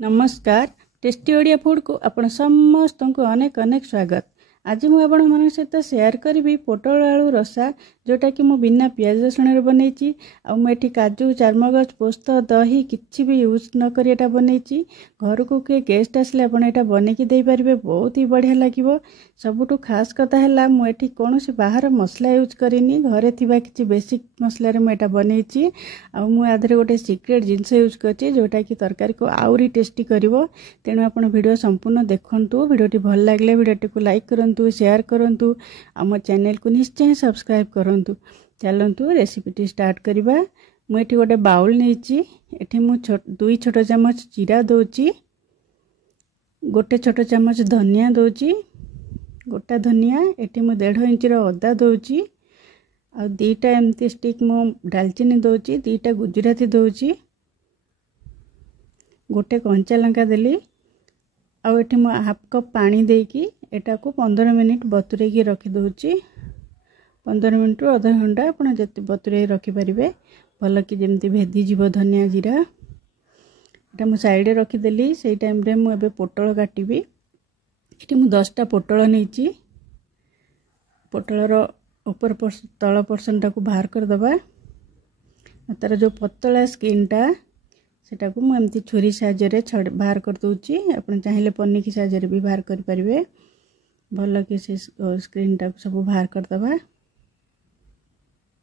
नमस्कार। Tasty Odia food को आपण समस्त को अनेक अनेक स्वागत। आज मुझे आपण मन सहित शेयर करी पोटल आलू रसा जोटा कि मु बिना पियाज रसुण बनई। आठी काजू चारमगज पोस्त दही किसी भी यूज न करी एटा बनई। घर को किए गेस्ट आसले आपण एटा बनईकी दे पारिबे, बहुत ही बढ़िया लगिवो। सबुठु खास कथा है मुझे कौन से बाहर मसला यूज करिनी, घरे थिबा किछि बेसिक मसला रे मुझे बनई। आधे गोटे सिक्रेट जिनस यूज करछि जोटा कि तरकारी को आउरी टेस्टी करिवो। तेणु आपण वीडियो संपूर्ण देखंतु। वीडियोटी भल लागले वीडियोटी को लाइक करंतु, शेयर करंतु, आम चैनल को निश्चय सब्सक्राइब करंतु। चलंतु रेसिपीटी स्टार्ट करिबा। मु एठी गोटे बाउल नेछि। एठी मु 2 छोट चम्मच जीरा दोछि, गोटे छोट चम्मच धनिया दोछि, गोटा धनिया। एठी मु 1.5 इंच रो अदा दोछि, आ 2टा एमती स्टिक मु दालचीनी दोछि, 2टा गुजराती दोछि, गोटे कंचा लंका देली। आउ एठी मु हाफ कप पानी देकी एटा को 15 मिनिट बतुरे की रखी दोछि। 15 मिनिट रु आधा घंटा आपण जति बतुरे रखी परिबे, भल कि जेमती भेदी जीव धनिया जीरा। एटा मु साइड रे रखी देली। सेही टाइम रे मु एबे पोटल काटिबी। एठी मु 10टा पोटल नेछि। पोटल रो ऊपर तल पोर्शन टाको बाहर कर दबा। तार जो पतला स्किन टा सेटा को मु एमती छुरी साहाय्य रे बाहर कर दोछि। आपण चाहिले पन्नी की साहाय्य रे भी बाहर कर परिबे। भल कि से स्क्रीन टा सब बाहर कर दबा।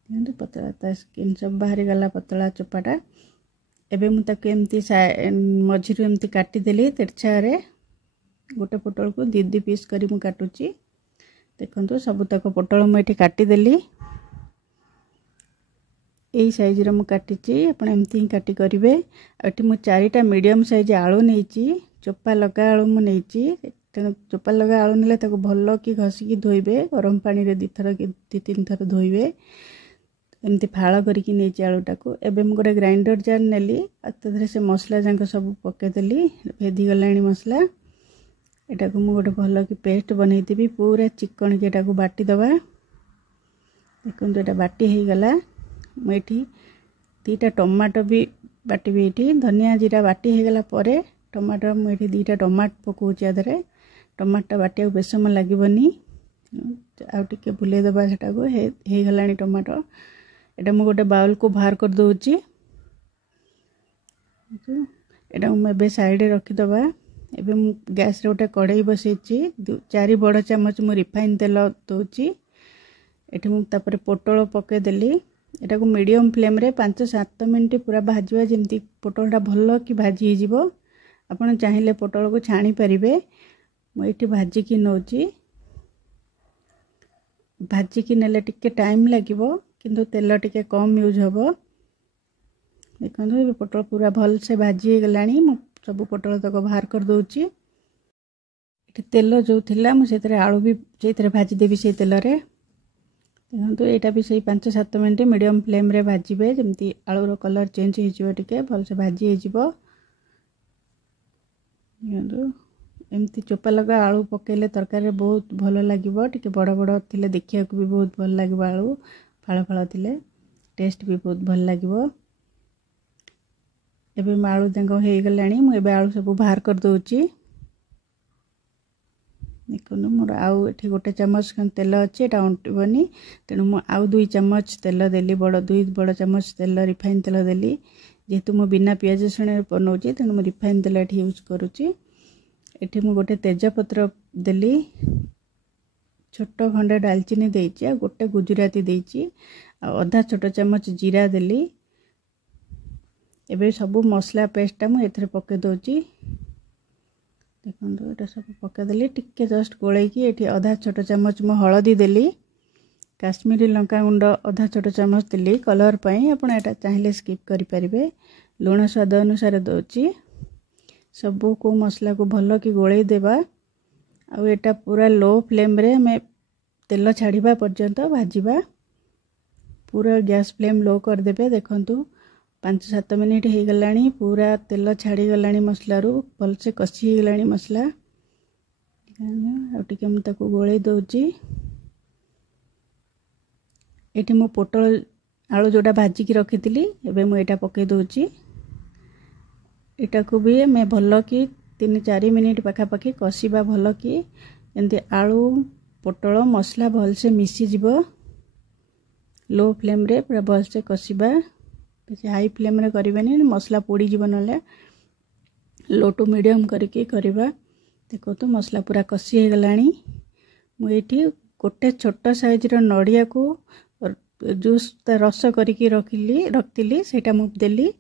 एंड पतला ता स्किन सब बाहर गला, पतला चोपाटा। एबे मु ताके एमती मझिरु एमती काटी देली तिरछा रे। गोटे पोटल को 2 पीस करी मु काटुची। देखंतु सब तक पोटल मु एठी काटी देली। एई साइज रे मु काटिची, आपण एमती ही काटी करिवे। एठी मु 4टा मीडियम साइज आलू नेची, चोपा लगा आलू मु नेची। तेणु चोपा लगा आलू नेले ताको भल कि घसी की धोइबे, गरम पानी रे 2 थर कि 3 थर धोइबे। एमती फाळ करिकी नेची आलूटाको। एबे मु गोटे ग्राइंडर जार नेली, आतधरे से मसला जांक सब पके देली। भेदी गलाणी मसला। एटा को मु गोटे भल कि पेस्ट बनई देबी। पूरा चिकन के एटा को बाटी दबा। देखो एटा बाटी हे गला। मु एठी 2टा टमाटो भी बाटीबी। एठी धनिया जीरा बाटी हे गला परे टमाटो मु एठी 2टा टमाटो पकोची। आधरे टमाटो बाटी बेस समय लागबनी। आ टिके भुले दबा। सेटा को हे गलाणी टमाटो। एटा मु गोटे बाउल को बाहर कर दोची। एटा मु एबे साइड रे रखी दबा। एबे मु गैस रे गोटे कढ़ाई बसैची। 4 बड़ चम्मच मु रिफाइन तेल दोची। एठी मु तापर पोटल पके देली। एटा को मीडियम फ्लेम रे 5-7 मिनिट पूरा भाजवा, जेमती पोटलटा भल कि भाजी ही जीवो। आपण चाहिले पोटल को छाणी परिबे। मु एठी भाजी की नोची। भाजी की नेले टिके टाइम लागिवो, किंतु तेल टिके कम यूज हबो। देखंतु पोटल पूरा भल से भाजी हे गलाणी। मु सब पोटल तक बाहर कर दोची। एठी तेल जो थिला मु सेतरे आलू भी सेतरे भाजी देबी। से तेल रे देखंतु एटा भी सही 5-7 मिनिट मीडियम फ्लेम रे भाजीबे, जेमती आलू रो कलर चेंज हे जिवो, टिके भल से भाजी हे जिवो। देखंतु एमती चोपा लगा आलू पकेले तरकारी बहुत भल लागिवो। टिके बड़ बड़ थिले देखिया को भी बहुत भल लागिवो। आलू फाळ फाळ थिले टेस्ट भी बहुत भल लागिवो। एबे आलू जांको हे गलाणी। मु एबे आलू सब बाहर कर दोची। देखो मोर आउ एठी गोटे चम्मच तेल अच्छे, एटा अंटबनी। तेणु मु आउ 2 चम्मच तेल देली। 2 बड़ चम्मच तेल रिफाइन तेल देली। जेहेतु मु बिना पियाज रसुण बनौची, तेणु मु रिफाइन तेल एठी यूज करूची। एठी मु गोटे तेजपत्र देली, छोट खंडे दालचीनी देइची, आ गोटे गुजराती देइची, आ आधा छोट चम्मच जीरा देली। एबे सब मसला पेस्ट मु एथरे पके दोची। देखो एटा सब पके देली। टिके जस्ट गोले की एठी आधा छोट चम्मच मु हळदी देली। काश्मीरी लंका गुंड आधा छोट चम्मच देली कलर पई। आपण एटा चाहिले स्किप करि परिबे। लूण स्वाद अनुसार दोची। सब को मसला को भल कि गोले देबा। आ एटा पूरा लो फ्लेम रे हमें तेल छाड़ीबा पर्यंत भाजीबा। पूरा गैस फ्लेम लो कर देबे। देखंतु 5-7 मिनिट हे गलाणी। पूरा तेल छाड़ी गलाणी मसला रू, भल से कसी गलाणी मसला। आ टिके मु ताको गोळे दोची। एठी मु पोटल आलू जोटा भाजी की रखी थी। एबे मु एटा पके दोची। एटा को भी मैं भल कि 3-4 मिनिट पाखापाखि कषिबा भल कि एमती आलू पोटल मसला भलसे मिसी जीव। लो फ्लेम रे पूरा भलसे कषिबा, हाई फ्लेम रे करिबेनी मसला पोड़ी जीव, नले लो टू मीडियम करके करवा। देखो तो मसला पूरा कषि हो गलानी। मुझे गोटे छोट साइज नड़िया को जूस रस करके रखी सेटा मु देली।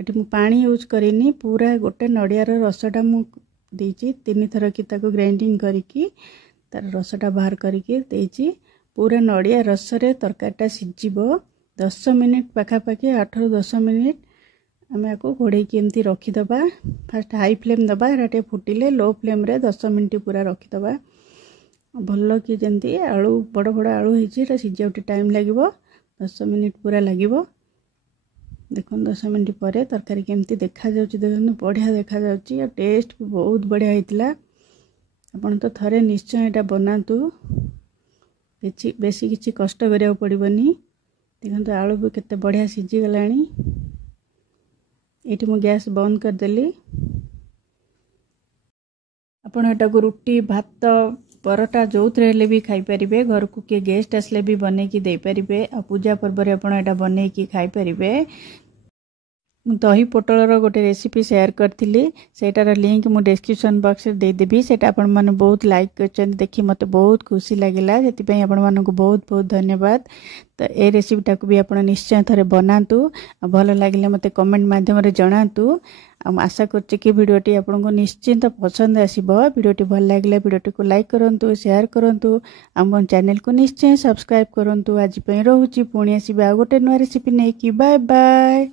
एटी मु पानी यूज करिनी, पूरा गोटे नड़ियार रसटा मु देची 3 थर कि ताको ग्राइंडिंग करके तार रसटा बाहर करके देची। पूरा नड़िया रस रे तरकारीटा सिझिब 10 मिनिट पाखापाखि 8-10 मिनिट आम आपको घोड़े एमती रखीदबा। फास्ट हाई फ्लेम दबा, एटा फुटिले लो फ्लेम रे 10 मिनिट पूरा रखीदबा। भल कि जमी आलू बड़ बड़ आलू हो सीझा टाइम लगे 10 मिनिट पूरा लगे। देखो 10 मिनिट पर तरकारी केमती देखा जाउची, देखो बढ़िया देखा जाउची। टेस्ट भी बहुत बढ़िया होता। आपन तो थरे निश्चय एटा बनातु, बेसी किसी कष्ट करिया पड़िबनी। देखो आलू भी केते बढ़िया सीझी गलानी। ये मु गैस बंद करदेली। आपण एटा को रुटी भात परोटा जो थे भी खाई पारिबे। घर को किए गेस्ट आसले भी बने की दे पारिबे। आ पूजा पर्व रे आपण एटा बने की खाई पारिबे। दही पोटलर गोटे रेसिपी शेयर करथिली, सेटार लिंक मु डिस्क्रिप्शन बॉक्स रे दे देबी। सेटा आपण माने बहुत लाइक करछन, देखि मते बहुत खुशी लागिला, जेति पई आपण मानन को बहुत बहुत धन्यवाद। तो ए रेसिपीटा को भी आपण निश्चय थरे बनातु। भल लागिले मते कमेंट माध्यम रे जणातु। आशा करछि कि वीडियोटी आपको निश्चिंत पसंद आसीबो। वीडियोटी भल लागिले वीडियोटी को लाइक करंतु, शेयर करंतु, आम चैनल को निश्चय सब्सक्राइब करंतु। आज पई रहूची, पुणी आसीबे आ गोटे नया रेसिपी नै कि। Bye bye.